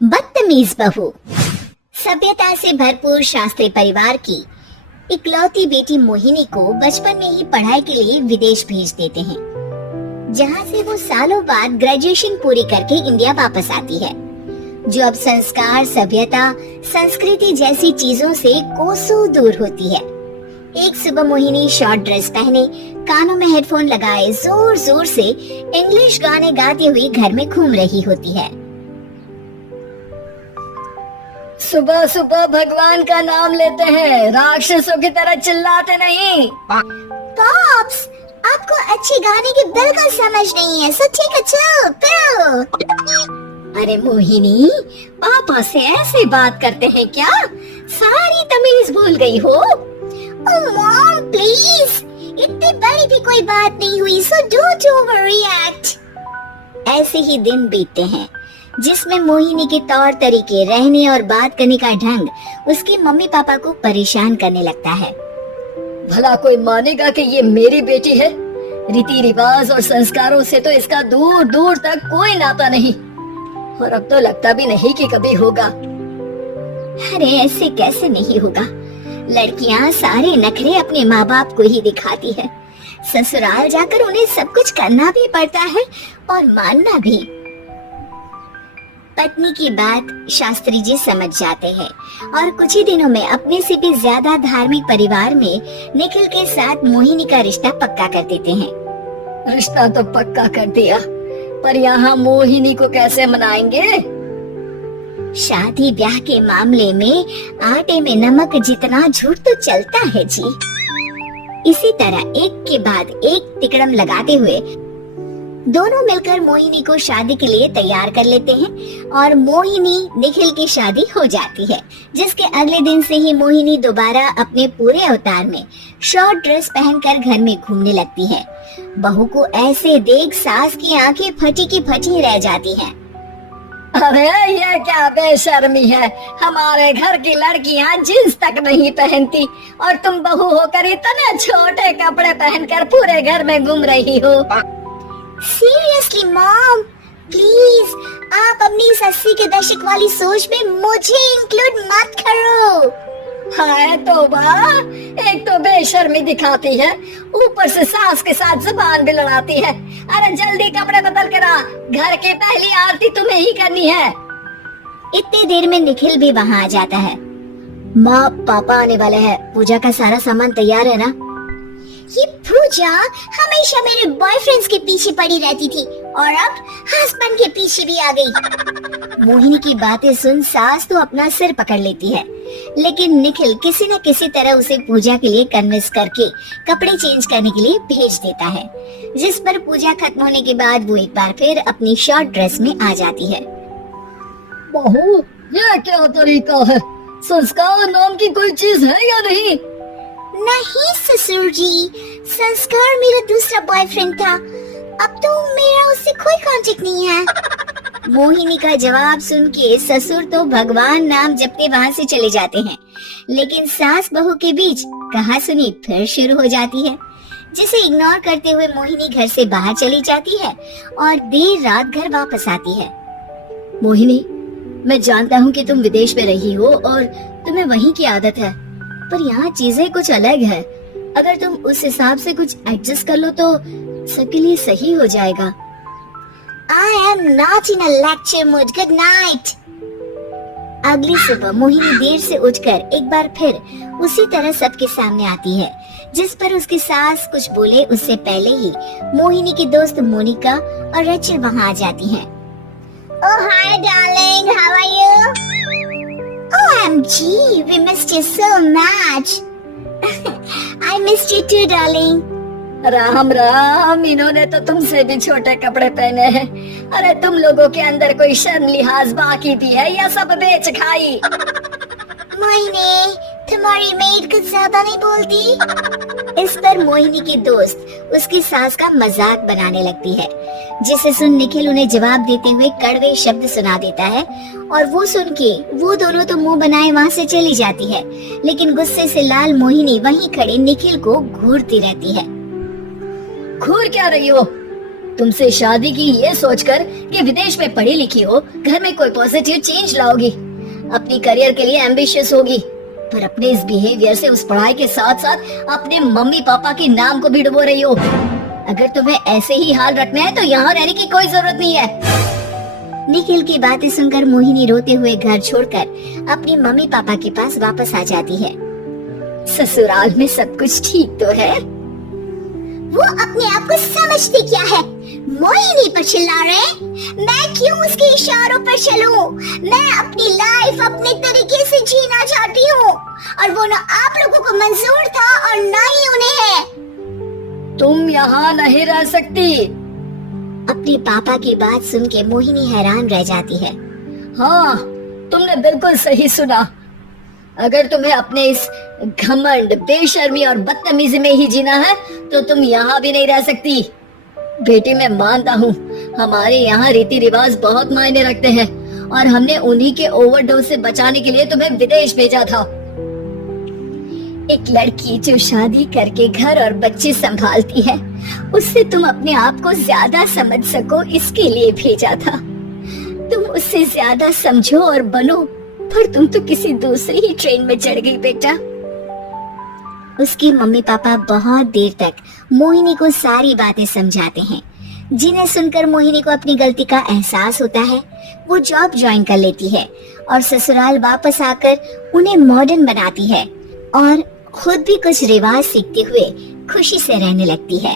बदतमीज बहू। सभ्यता से भरपूर शास्त्री परिवार की इकलौती बेटी मोहिनी को बचपन में ही पढ़ाई के लिए विदेश भेज देते हैं, जहां से वो सालों बाद ग्रेजुएशन पूरी करके इंडिया वापस आती है, जो अब संस्कार, सभ्यता, संस्कृति जैसी चीजों से कोसों दूर होती है। एक सुबह मोहिनी शॉर्ट ड्रेस पहने, कानों में हेडफोन लगाए जोर जोर से इंग्लिश गाने गाती हुई घर में घूम रही होती है। सुबह सुबह भगवान का नाम लेते हैं, राक्षसों की तरह चिल्लाते नहीं। पॉप्स, आपको अच्छे गाने की बिल्कुल समझ नहीं है, सो ठीक है, चलो पिरो। अरे मोहिनी, पापा से ऐसे बात करते हैं क्या? सारी तमीज भूल गई हो। ओह मॉम प्लीज, इतनी बड़ी भी कोई बात नहीं हुई, सो डोंट ओवररिएक्ट। ऐसे ही दिन बीतते हैं जिसमें मोहिनी के तौर तरीके, रहने और बात करने का ढंग उसके मम्मी पापा को परेशान करने लगता है। भला कोई मानेगा कि ये मेरी बेटी है? रीति रिवाज और संस्कारों से तो इसका दूर दूर तक कोई नाता नहीं, और अब तो लगता भी नहीं कि कभी होगा। अरे ऐसे कैसे नहीं होगा? लड़कियां सारे नखरे अपने माँ बाप को ही दिखाती है। ससुराल जाकर उन्हें सब कुछ करना भी पड़ता है और मानना भी। पत्नी की बात शास्त्री जी समझ जाते हैं और कुछ ही दिनों में अपने से भी ज्यादा धार्मिक परिवार में निखिल के साथ मोहिनी का रिश्ता पक्का कर देते हैं। रिश्ता तो पक्का कर दिया, पर यहाँ मोहिनी को कैसे मनाएंगे? शादी ब्याह के मामले में आटे में नमक जितना झूठ तो चलता है जी। इसी तरह एक के बाद एक तिकड़म लगाते हुए दोनों मिलकर मोहिनी को शादी के लिए तैयार कर लेते हैं और मोहिनी निखिल की शादी हो जाती है, जिसके अगले दिन से ही मोहिनी दोबारा अपने पूरे अवतार में शॉर्ट ड्रेस पहनकर घर में घूमने लगती है। बहू को ऐसे देख सास की आंखें फटी की फटी रह जाती हैं। अरे ये क्या बेशर्मी है, हमारे घर की लड़कियां जींस तक नहीं पहनती और तुम बहू होकर इतने छोटे कपड़े पहनकर पूरे घर में घूम रही हो। सीरियसली मॉम, प्लीज आप अपनी 80 के दशक वाली सोच में मुझे इंक्लूड मत करो। हाय तौबा, एक तो बेशर्मी दिखाती है, ऊपर से सास के साथ जुबान भी लड़ाती है। अरे जल्दी कपड़े बदल कर आ, घर की पहली आरती तुम्हें ही करनी है। इतनी देर में निखिल भी वहाँ आ जाता है। माँ पापा आने वाले हैं, पूजा का सारा सामान तैयार है ना? ये पूजा हमेशा मेरे बॉयफ्रेंड्स के पीछे पड़ी रहती थी और अब हस्बैंड के पीछे भी आ गई। मोहिनी की बातें सुन सास तो अपना सिर पकड़ लेती है, लेकिन निखिल किसी न किसी तरह उसे पूजा के लिए कन्विंस करके कपड़े चेंज करने के लिए भेज देता है, जिस पर पूजा खत्म होने के बाद वो एक बार फिर अपनी शॉर्ट ड्रेस में आ जाती है। बहू, ये क्या तरीका है? संस्कार नाम की कोई चीज है या नहीं? नहीं ससुर जी, संस्कार मेरा दूसरा बॉयफ्रेंड था, अब तो मेरा उससे कोई कांटेक्ट नहीं है। मोहिनी का जवाब सुन के ससुर तो भगवान नाम जपते वहाँ से चले जाते हैं, लेकिन सास बहू के बीच कहासुनी फिर शुरू हो जाती है, जिसे इग्नोर करते हुए मोहिनी घर से बाहर चली जाती है और देर रात घर वापस आती है। मोहिनी, मैं जानता हूँ कि तुम विदेश में रही हो और तुम्हें वहीं की आदत है, पर यहाँ चीजें कुछ अलग है। अगर तुम उस हिसाब से कुछ एडजस्ट कर लो तो सबके लिए सही हो जाएगा। I am not in a lecture mood. Good night. अगली सुबह मोहिनी देर से उठकर एक बार फिर उसी तरह सबके सामने आती है, जिस पर उसकी सास कुछ बोले उससे पहले ही मोहिनी की दोस्त मोनिका और रेचल वहाँ आ जाती हैं। Oh hi darling, how are you? OMG, we missed you so much. I missed you too, darling. Ram Ram, इन्होंने तो तुमसे भी छोटे कपड़े पहने हैं। अरे तुम लोगों के अंदर कोई शर्म लिहाज बाकी भी है या सब बेच खाई? मोहिनी, तुम्हारी मेड कुछ ज्यादा नहीं बोलती? इस पर मोहिनी की दोस्त उसकी सास का मजाक बनाने लगती है, जिसे सुन निखिल उन्हें जवाब देते हुए कड़वे शब्द सुना देता है और वो सुन के वो दोनों तो मुंह बनाए वहाँ से चली जाती है, लेकिन गुस्से से लाल मोहिनी वहीं खड़ी निखिल को घूरती रहती है। घूर क्या रही हो? तुमसे शादी की ये सोचकर कि विदेश में पढ़ी लिखी हो, घर में कोई पॉजिटिव चेंज लाओगी, अपनी करियर के लिए एम्बिशियस होगी, पर अपने इस बिहेवियर से उस पढ़ाई के साथ साथ अपने मम्मी पापा के नाम को भी डुबो रही हो। अगर तुम्हें ऐसे ही हाल रखना है तो यहाँ रहने की कोई जरूरत नहीं है। निखिल की बातें सुनकर मोहिनी रोते हुए घर छोड़कर अपनी मम्मी पापा के पास वापस आ जाती है। ससुराल में सब कुछ ठीक तो है? वो अपने आप को समझती क्या है? मोहिनी पर चिल्ला रहे? मैं क्यों उसके इशारों पर चलूं? मैं अपनी लाइफ अपने तरीके से जीना चाहती हूँ और वो ना आप लोगों को मंजूर था और ना ही उन्हें है। तुम यहाँ नहीं रह सकती। अपने पापा की बात सुन के मोहिनी हैरान रह जाती है। हाँ, तुमने बिल्कुल सही सुना। अगर तुम्हें अपने इस घमंड, बेशर्मी और बदतमीजी में ही जीना है तो तुम यहाँ भी नहीं रह सकती। बेटी, मैं मानता हूँ हमारे यहाँ रीति रिवाज बहुत मायने रखते हैं और हमने उन्हीं के ओवरडोज से बचाने के लिए तुम्हें विदेश भेजा था। एक लड़की जो शादी करके घर और बच्चे संभालती है, उससे तुम अपने आप को ज्यादा समझ सको इसके लिए भेजा था। तुम उससे ज्यादा समझो और बनो, पर तुम तो किसी दूसरी ही ट्रेन में चढ़ गई बेटा। उसकी मम्मी पापा बहुत देर तक मोहिनी को सारी बातें समझाते हैं, जिन्हें सुनकर मोहिनी को अपनी गलती का एहसास होता है। वो जॉब ज्वाइन कर लेती है और ससुराल वापस आकर उन्हें मॉडर्न बनाती है और खुद भी कुछ रिवाज सीखते हुए खुशी से रहने लगती है।